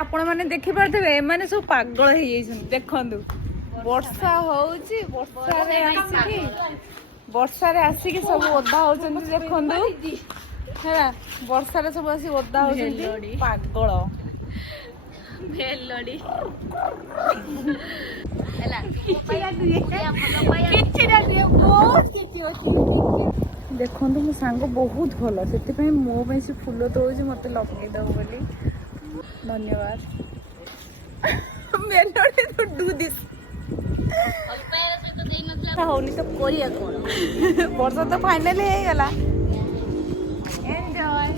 आपण मैंने देखी पारे एमाने सब पागल हो देखु वर्षा होउची वर्षा रे आसिकी सब ओदा होचंती देखंदु हेला वर्षा रे सब आसी ओदा होचंती पागल भेलड़ी देखो मो सांग बहुत भल से मो से फूल तोड़ मत लगेदब बोली धन्यवाद मेलोडी टू डू दिस होनी तो कोरिया कोन वर्षा तो फाइनली हो गला एंजॉय